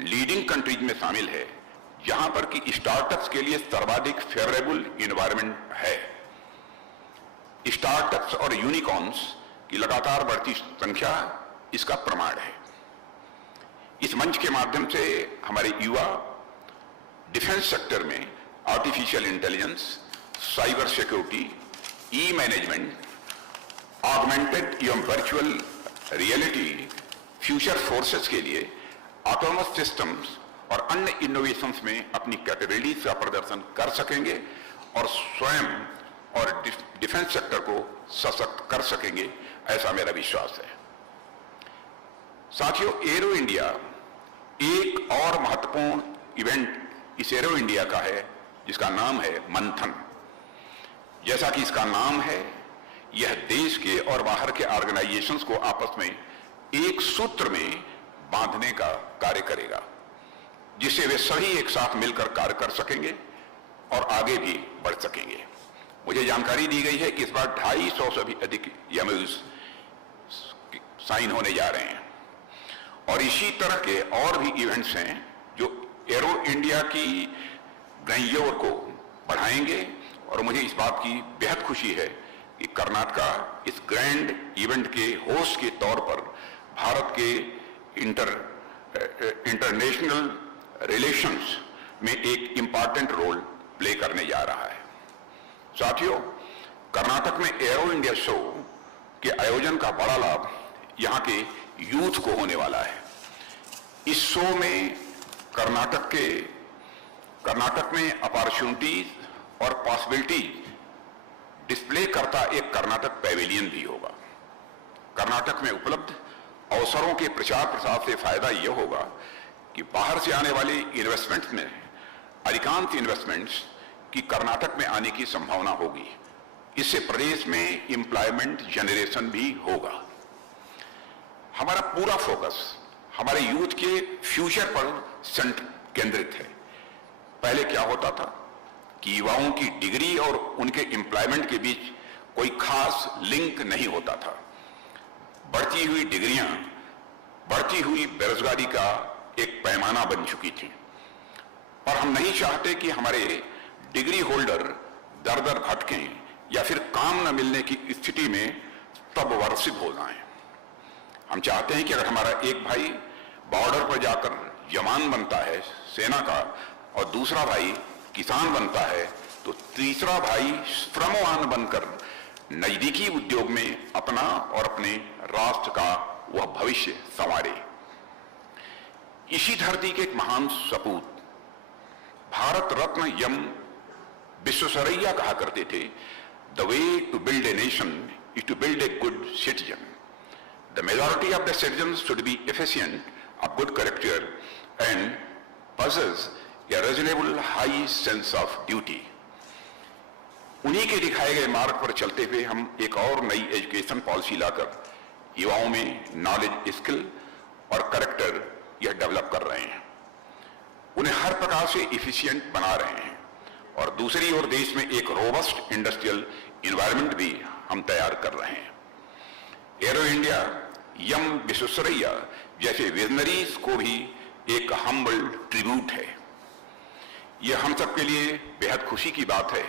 लीडिंग कंट्रीज में शामिल है जहां पर कि स्टार्टअप्स के लिए सर्वाधिक फेवरेबल एनवायरनमेंट है। स्टार्टअप्स और यूनिकॉर्न्स की लगातार बढ़ती संख्या इसका प्रमाण है। इस मंच के माध्यम से हमारे युवा डिफेंस सेक्टर में आर्टिफिशियल इंटेलिजेंस, साइबर सिक्योरिटी, ई मैनेजमेंट, ऑगमेंटेड एवं वर्चुअल रियलिटी, फ्यूचर फोर्सेस के लिए ऑटोनमस सिस्टम्स और अन्य इनोवेशंस में अपनी कैपेबिलिटीज का प्रदर्शन कर सकेंगे और स्वयं और डिफेंस सेक्टर को सशक्त कर सकेंगे, ऐसा मेरा विश्वास है। साथियों, एरो इंडिया एक और महत्वपूर्ण इवेंट इस एरो इंडिया का है जिसका नाम है मंथन। जैसा कि इसका नाम है, यह देश के और बाहर के ऑर्गेनाइजेशंस को आपस में एक सूत्र में बांधने का कार्य करेगा, जिससे वे सभी एक साथ मिलकर कार्य कर सकेंगे और आगे भी बढ़ सकेंगे। मुझे जानकारी दी गई है कि इस बार 250 से भी अधिक MOUs साइन होने जा रहे हैं और इसी तरह के और भी इवेंट्स हैं जो एरो इंडिया की ग्रैंडियर को बढ़ाएंगे। और मुझे इस बात की बेहद खुशी है कि कर्नाटक इस ग्रैंड इवेंट के होस्ट के तौर पर भारत के इंटरनेशनल रिलेशंस में एक इंपॉर्टेंट रोल प्ले करने जा रहा है। साथियों, कर्नाटक में एरो इंडिया शो के आयोजन का बड़ा लाभ यहाँ के यूथ को होने वाला है। इस शो में कर्नाटक में अपॉर्चुनिटीज और पॉसिबिलिटी डिस्प्ले करता एक कर्नाटक पैवेलियन भी होगा। कर्नाटक में उपलब्ध अवसरों के प्रचार प्रसार से फायदा यह होगा कि बाहर से आने वाले इन्वेस्टमेंट्स में अधिकांश इन्वेस्टमेंट्स की कर्नाटक में आने की संभावना होगी। इससे प्रदेश में एम्प्लॉयमेंट जनरेशन भी होगा। हमारा पूरा फोकस हमारे यूथ के फ्यूचर पर केंद्रित है। पहले क्या होता था कि युवाओं की डिग्री और उनके एम्प्लॉयमेंट के बीच कोई खास लिंक नहीं होता था। बढ़ती हुई डिग्रियां बढ़ती हुई बेरोजगारी का एक पैमाना बन चुकी थी और हम नहीं चाहते कि हमारे डिग्री होल्डर दर दर भटकें या फिर काम न मिलने की स्थिति में तब वर्षित हो जाएं। हम चाहते हैं कि अगर हमारा एक भाई बॉर्डर पर जाकर जवान बनता है सेना का और दूसरा भाई किसान बनता है तो तीसरा भाई श्रमवान बनकर नजदीकी उद्योग में अपना और अपने राष्ट्र का वह भविष्य संवारे। इसी धरती के एक महान सपूत भारत रत्न यम विश्वेश्वरैया कहा करते थे, the way to build a nation is to build a good citizen. The majority of the citizens should be efficient, of good character and possess a reasonable high sense of duty। उन्हीं के दिखाए गए मार्ग पर चलते हुए हम एक और नई एजुकेशन पॉलिसी लाकर युवाओं में नॉलेज, स्किल और कैरेक्टर यह डेवलप कर रहे हैं, उन्हें हर प्रकार से इफिशिएंट बना रहे हैं और दूसरी ओर देश में एक रोबस्ट इंडस्ट्रियल इन्वायरमेंट भी हम तैयार कर रहे हैं। एरो इंडिया यम विश्वेश्वरैया जैसे विजनरीज को भी एक हम्बल ट्रिब्यूट है। यह हम सब के लिए बेहद खुशी की बात है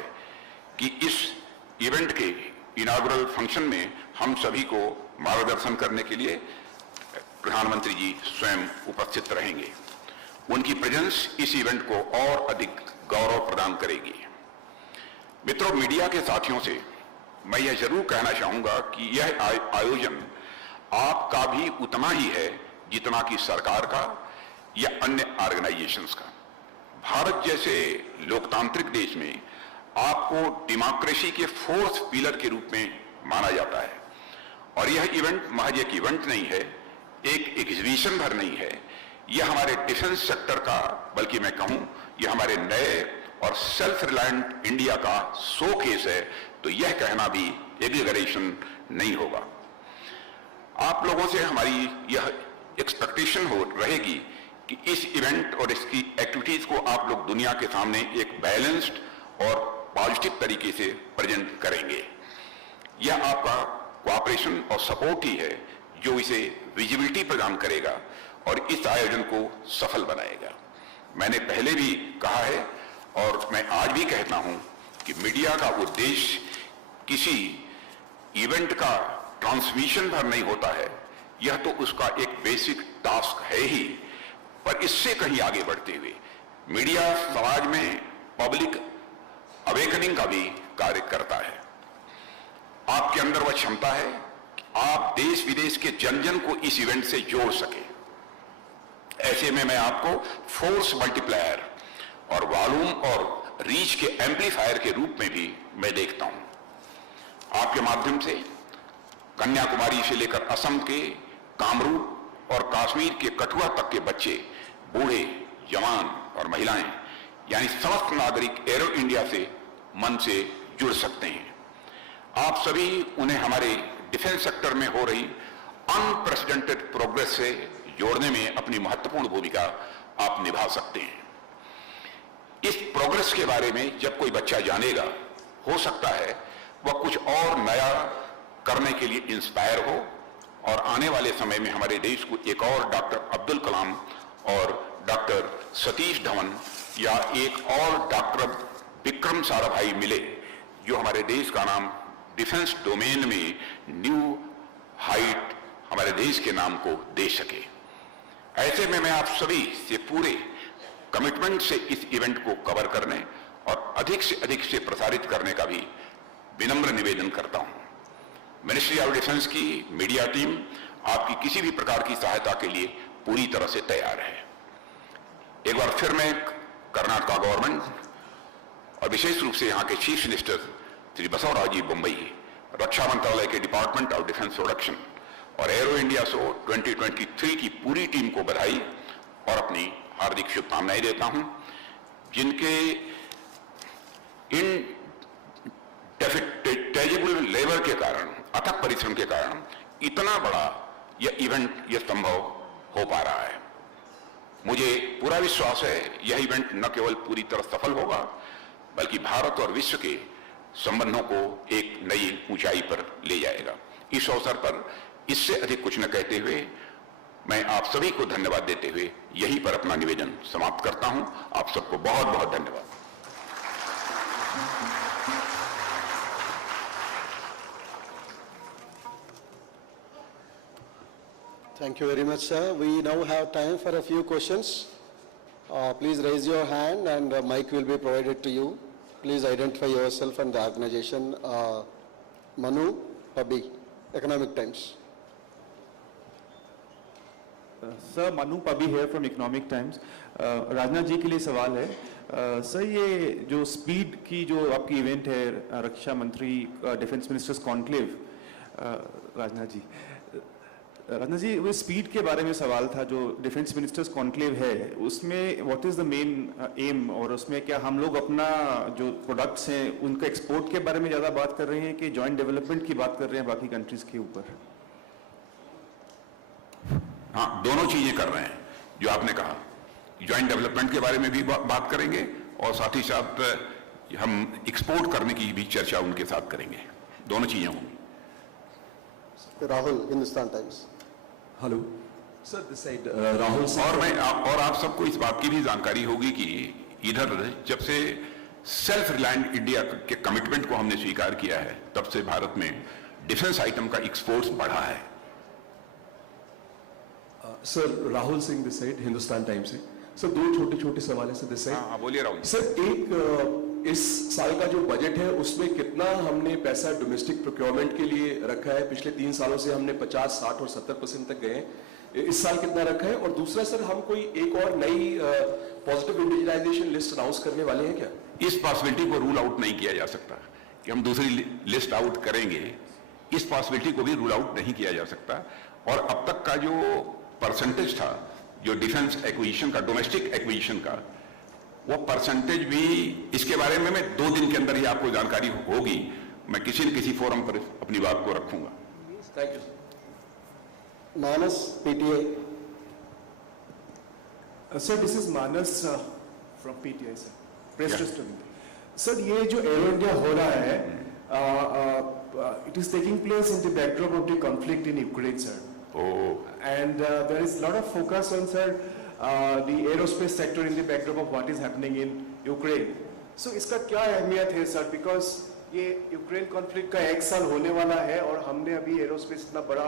कि इस इवेंट के इनॉग्रल फंक्शन में हम सभी को मार्गदर्शन करने के लिए प्रधानमंत्री जी स्वयं उपस्थित रहेंगे। उनकी प्रेजेंस इस इवेंट को और अधिक गौरव प्रदान करेगी। मित्रों, मीडिया के साथियों से मैं यह जरूर कहना चाहूंगा कि यह आयोजन आपका भी उतना ही है जितना कि सरकार का या अन्य ऑर्गेनाइजेशंस का। भारत जैसे लोकतांत्रिक देश में आपको डेमोक्रेसी के फोर्थ पिलर के रूप में माना जाता है और यह इवेंट महज एक इवेंट नहीं है, एक एग्जीबिशन भर नहीं है, यह हमारे डिफेंस सेक्टर का, बल्कि मैं कहूं यह हमारे नए और सेल्फ रिलायंट इंडिया का शोकेस है। तो यह कहना भी एग्जैगरेशन नहीं होगा। आप लोगों से हमारी यह एक्सपेक्टेशन रहेगी कि इस इवेंट और इसकी एक्टिविटीज को आप लोग दुनिया के सामने एक बैलेंस्ड और पॉजिटिव तरीके से प्रेजेंट करेंगे। यह आपका कोऑपरेशन और सपोर्ट ही है जो इसे विजिबिलिटी प्रदान करेगा और इस आयोजन को सफल बनाएगा। मैंने पहले भी कहा है और मैं आज भी कहता हूं कि मीडिया का उद्देश्य किसी इवेंट का ट्रांसमिशन भर नहीं होता है, यह तो उसका एक बेसिक टास्क है ही, पर इससे कहीं आगे बढ़ते हुए मीडिया समाज में पब्लिक अवेकनिंग का भी कार्य करता है। आपके अंदर वह क्षमता है कि आप देश विदेश के जन जन को इस इवेंट से जोड़ सके। ऐसे में मैं आपको फोर्स मल्टीप्लायर और वॉल्यूम और रीच के एम्पलीफायर के रूप में भी मैं देखता हूं। आपके माध्यम से कन्याकुमारी से लेकर असम के कामरूप और कश्मीर के कठुआ तक के बच्चे, बूढ़े, जवान और महिलाएं यानी समस्त नागरिक एरो इंडिया से मन से जुड़ सकते हैं। आप सभी उन्हें हमारे डिफेंस सेक्टर में हो रही अनप्रेसिडेंटेड प्रोग्रेस से जोड़ने में अपनी महत्वपूर्ण भूमिका आप निभा सकते हैं। इस प्रोग्रेस के बारे में जब कोई बच्चा जानेगा, हो सकता है वह कुछ और नया करने के लिए इंस्पायर हो और आने वाले समय में हमारे देश को एक और डॉक्टर अब्दुल कलाम और डॉक्टर सतीश धवन या एक और डॉक्टर विक्रम साराभाई मिले, जो हमारे देश का नाम डिफेंस डोमेन में न्यू हाइट हमारे देश के नाम को दे सके। ऐसे में मैं आप सभी से पूरे कमिटमेंट से इस इवेंट को कवर करने और अधिक से अधिक से प्रसारित करने का भी विनम्र निवेदन करता हूं। मिनिस्ट्री ऑफ डिफेंस की मीडिया टीम आपकी किसी भी प्रकार की सहायता के लिए पूरी तरह से तैयार है। एक बार फिर मैं कर्नाटका गवर्नमेंट और विशेष रूप से यहाँ के चीफ मिनिस्टर श्री बसवराज जी बम्बई, रक्षा मंत्रालय के डिपार्टमेंट ऑफ डिफेंस प्रोडक्शन और एरो इंडिया शो 2023 की पूरी टीम को बधाई और अपनी हार्दिक शुभकामनाएं देता हूं, जिनके इनडेफिटेजिबल लेबर के कारण, अथक परिश्रम के कारण इतना बड़ा यह इवेंट यह संभव हो पा रहा है। मुझे पूरा विश्वास है यह इवेंट न केवल पूरी तरह सफल होगा, बल्कि भारत और विश्व के संबंधों को एक नई ऊंचाई पर ले जाएगा। इस अवसर पर इससे अधिक कुछ न कहते हुए मैं आप सभी को धन्यवाद देते हुए यहीं पर अपना निवेदन समाप्त करता हूं। आप सबको बहुत बहुत धन्यवाद। Thank you very much, sir. We now have time for a few questions. Please raise your hand and a mic will be provided to you. Please identify yourself and the organization. Manu Pabi, Economic Times. Sir, Manu Pabi है from economic times. Rajnath ji के लिए सवाल है। Sir, ये जो speed की जो आपकी इवेंट है, रक्षा मंत्री defence ministers conclave, Rajnath ji वो स्पीड के बारे में सवाल था। जो डिफेंस मिनिस्टर्स कॉन्क्लेव है उसमें what is the main M, और उसमें क्या हम लोग अपना जो प्रोडक्ट्स हैं उनका एक्सपोर्ट के बारे में ज़्यादा बात कर रहे हैं कि जॉइंट डेवलपमेंट की बात कर रहे हैं बाकी कंट्रीज के ऊपर? हाँ, दोनों चीजें कर रहे हैं। जो आपने कहा ज्वाइंट डेवलपमेंट के बारे में भी बात करेंगे और साथ ही साथ हम एक्सपोर्ट करने की भी चर्चा उनके साथ करेंगे। दोनों चीजें होंगी। Rahul, Hindustan times. Hello sir, this side Rahul. और आप सबको इस बात की भी जानकारी होगी कि इधर जब से सेल्फ रिलायंट इंडिया के कमिटमेंट को हमने स्वीकार किया है, तब से भारत में डिफेंस आइटम का एक्सपोर्ट बढ़ा है। Sir, Rahul Singh this side, Hindustan times से। सर, दो छोटे छोटे सवाल है सर दिस साइड। हाँ, बोलिए राहुल। सर, एक इस साल का जो बजट है उसमें कितना हमने पैसा डोमेस्टिक प्रोक्योरमेंट के लिए रखा है? पिछले 3 सालों से हमने 50, 60 और 70% तक गए हैं। इस साल कितना रखा है? और दूसरा सर, हम कोई एक और नई पॉजिटिव इंडिजिनाइजेशन लिस्ट अनाउंस करने वाले हैं क्या? इस पॉसिबिलिटी को रूल आउट नहीं किया जा सकता कि हम दूसरी लिस्ट आउट करेंगे। इस पॉसिबिलिटी को भी रूल आउट नहीं किया जा सकता। और अब तक का जो परसेंटेज था जो डिफेंस एक्विजिशन का, डोमेस्टिक एक्विजिशन का, वो परसेंटेज भी इसके बारे में मैं 2 दिन के अंदर ही आपको जानकारी होगी। मैं किसी न किसी फोरम पर अपनी बात को रखूंगा। Thank you. Manas, PTA. Sir, this is Manas from PTI sir, press trust of India. Sir, ये जो एरो इंडिया हो रहा है, it is taking place in the backdrop of the conflict in Ukraine sir. And there is a lot of focus on, sir, the aerospace sector in the backdrop of what is happening in Ukraine. So, इसका क्या अहमियत है, sir? Because ये Ukraine conflict का 1 साल होने वाला है और हमने अभी एरोस्पेस इतना बड़ा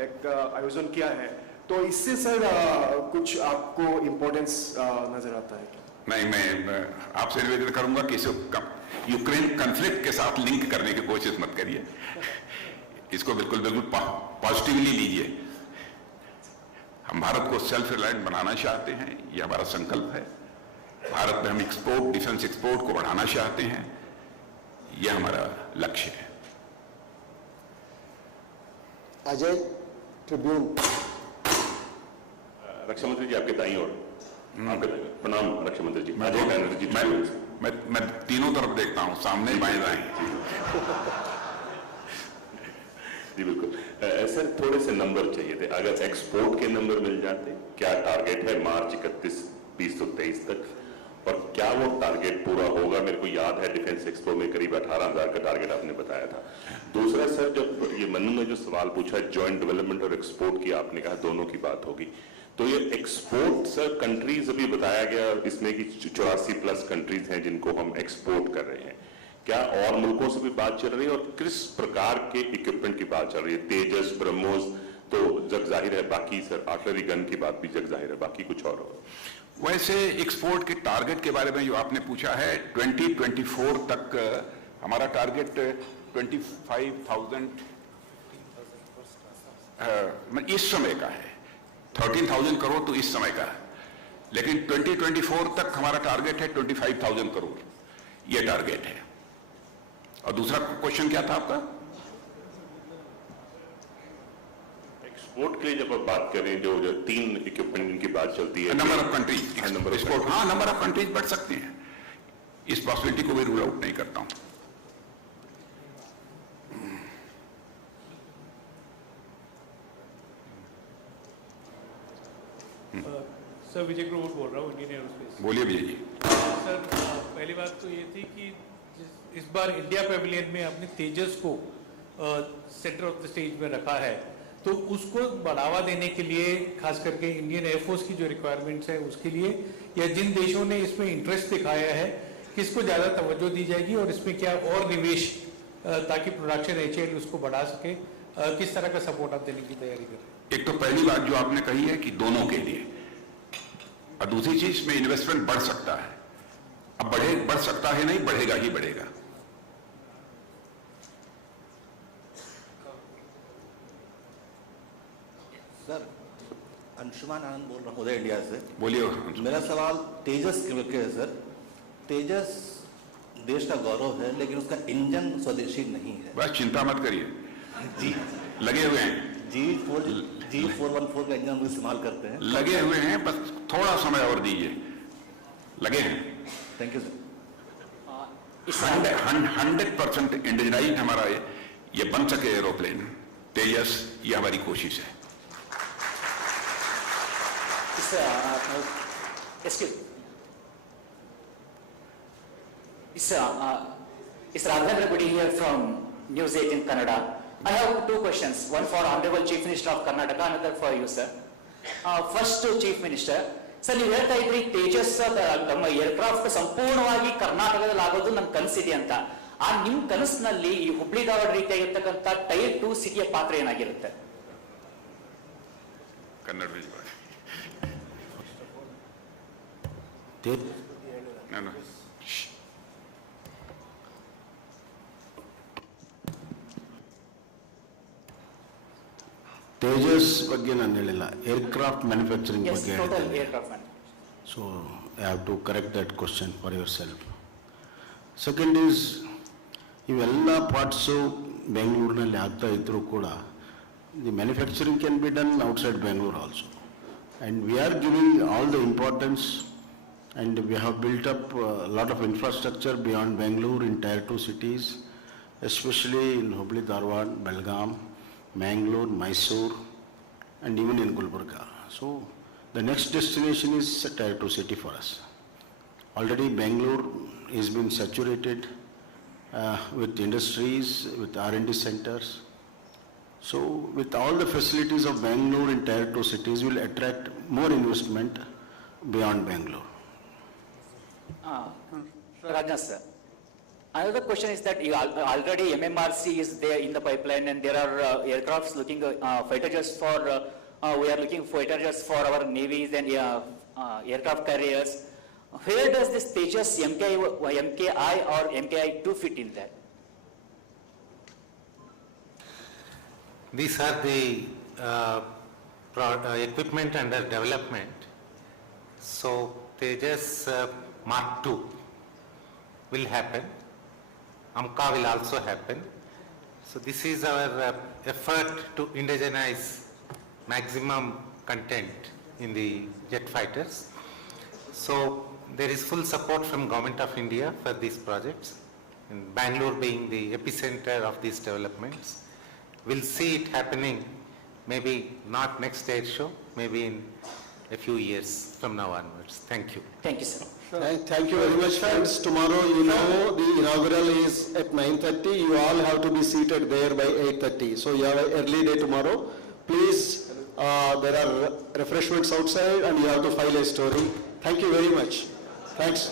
एक आयोजन किया है, तो इससे सर कुछ आपको इम्पोर्टेंस नजर आता है क्या? नहीं, मैं आपसे निवेदन करूंगा कि इसे यूक्रेन कॉन्फ्लिक्ट के साथ लिंक करने की कोशिश मत करिए। इसको बिल्कुल पॉजिटिवली लीजिए। हम भारत को सेल्फ रिलायंट बनाना चाहते हैं, ये हमारा संकल्प है। भारत में हम एक्सपोर्ट, डिफेंस एक्सपोर्ट को बढ़ाना चाहते हैं, यह हमारा लक्ष्य है। अजय, ट्रिब्यून। रक्षा मंत्री जी आपके दाईं ओर, आपके दाईं ओर। प्रणाम रक्षा मंत्री जी। मैं तीनों तरफ देखता हूं, सामने बाएं दाएं। जी बिल्कुल। सर थोड़े से नंबर चाहिए थे, अगर एक्सपोर्ट के नंबर मिल जाते, क्या टारगेट है मार्च 31, 2023 तक, और क्या वो टारगेट पूरा होगा? मेरे को याद है डिफेंस एक्सपो में करीब 18,000 का टारगेट आपने बताया था। दूसरा सर, जब ये मनु ने जो सवाल पूछा जॉइंट डेवलपमेंट और एक्सपोर्ट की, आपने कहा दोनों की बात होगी, तो ये एक्सपोर्ट सर कंट्रीज अभी बताया गया इसमें कि 84+ कंट्रीज हैं जिनको हम एक्सपोर्ट कर रहे हैं, क्या और मुल्कों से भी बात चल रही है, और किस प्रकार के इक्विपमेंट की बात चल रही है? तेजस, ब्रह्मोस तो जग जाहिर है, बाकी सर आर्टिलरी गन की बात भी जग जाहिर है, बाकी कुछ और होगा। वैसे एक्सपोर्ट के टारगेट के बारे में जो आपने पूछा है, 2024 तक हमारा टारगेट 25,000 इस समय का है। 13,000 करोड़ तो इस समय का है, लेकिन 2024 तक हमारा टारगेट है 25,000 करोड़, यह टारगेट है। और दूसरा क्वेश्चन क्या था आपका? एक्सपोर्ट के लिए जब आप बात कर रहे हैं, जो 3 इक्विपमेंट की बात चलती है, नंबर ऑफ कंट्रीज, एक्सपोर्ट, हाँ नंबर ऑफ कंट्रीज बढ़ सकते हैं, इस पॉसिबिलिटी को भी रूल आउट नहीं करता हूं। सर विजय ग्रोवर बोल रहा हूँ, इंडियन एरोस्पेस। बोलिए विजय जी। सर पहली बात तो ये थी कि इस बार इंडिया पेविलियन में आपने तेजस को सेंटर ऑफ द स्टेज में रखा है, तो उसको बढ़ावा देने के लिए खास करके इंडियन एयरफोर्स की जो रिक्वायरमेंट्स है उसके लिए, या जिन देशों ने इसमें इंटरेस्ट दिखाया है, किसको ज़्यादा तवज्जो दी जाएगी और इसमें क्या और निवेश ताकि प्रोडक्शन HAL उसको बढ़ा सके, किस तरह का सपोर्ट आप देने की तैयारी कर रहे हैं? एक तो पहली बात जो आपने कही है कि दोनों के लिए, और दूसरी चीज में इन्वेस्टमेंट बढ़ सकता है। अब बढ़ सकता है नहीं, बढ़ेगा ही बढ़ेगा। सर अंशुमान आनंद बोल रहा हूँ उदय इंडिया से। बोलिए। मेरा सवाल तेजस के है सर। तेजस देश का गौरव है, लेकिन उसका इंजन स्वदेशी नहीं है। बस चिंता मत करिए जी, लगे हुए हैं। G414 का इंजन हम इस्तेमाल करते हैं। लगे हुए हैं, बस थोड़ा समय और दीजिए, लगे हैं। Thank you sir. 100% इंडिजनाइज्ड हमारा ये बन सके एरोप्लेन तेजस, ये हमारी कोशिश है। Rajnath Singh here from News 18 Kannada. I have 2 questions, one for Honorable Chief Minister of Karnataka, another for you, sir. First to Chief Minister. Sir, ನೀವು ಹೇಳ್ತಾ ಇದ್ರಿ ತೇಜಸ್ ನಮ್ಮ ಏರ್ಕ್ರಾಫ್ಟ್ ಸಂಪೂರ್ಣವಾಗಿ ಕರ್ನಾಟಕದಲ್ಲಿ ಆಗೋದು ನನ್ನ ಕನಸಿದೆ ಅಂತ. ಆ ನಿಮ್ ಕನಸಿನಲ್ಲಿ ಈ ಹುಬ್ಳಿ ಧಾರವಾಡ ರೀತಿಯಾಗಿರ್ತಕ್ಕಂಥ ಟೈರ್ 2 ಸಿಟಿಯ ಪಾತ್ರ ಏನಾಗಿರುತ್ತೆ? ಕನ್ನಡ ತೇಜಸ್ ಬಗ್ಗೆ ನಾನು ಹೇಳಿಲ್ಲ, ಏರ್ಕ್ರಾಫ್ಟ್ ಮ್ಯಾನುಫ್ಯಾಕ್ಚರಿಂಗ್ ಬಗ್ಗೆ ಹೇಳಿದ್ದೇನೆ. So I have to correct that question for yourself. Second is, ಇವೆಲ್ಲ ಪಾರ್ಟ್ಸು ಬೆಂಗಳೂರಿನಲ್ಲಿ ಆಗ್ತಾ ಇದ್ದರೂ ಕೂಡ the manufacturing can be done outside Bengaluru also. And we are giving all the importance and we have built up a lot of infrastructure beyond Bengaluru in Tier 2 cities, especially in Hubli, Dharwad, Belgaum, Mangalore, Mysore, and even in Gulbarga. So the next destination is a Tier 2 city for us. Already Bengaluru has been saturated with industries, with R&D centers. So with all the facilities of Bengaluru in Tier 2 cities will attract more investment beyond Bengaluru. Rajnath sir, Another question is that already MMRC is there in the pipeline, and there are aircrafts looking fighter jets for. We are looking fighter jets for our navies and aircraft carriers. Where does this Tejas MKI or MKI-2 fit in that? These are the equipment under development. So Tejas Mark II will happen. AMCA will also happen. So this is our effort to indigenize maximum content in the jet fighters. So there is full support from Government of India for these projects, and Bangalore being the epicenter of these developments. We'll see it happening, maybe not next air show, maybe in a few years from now onwards. Thank you. Thank you, sir. Thank you very much, friends. Tomorrow, you know, the inaugural is at 9:30. You all have to be seated there by 8:30. So you have an early day tomorrow. Please, there are refreshments outside and you have to file a story. Thank you very much. Thanks.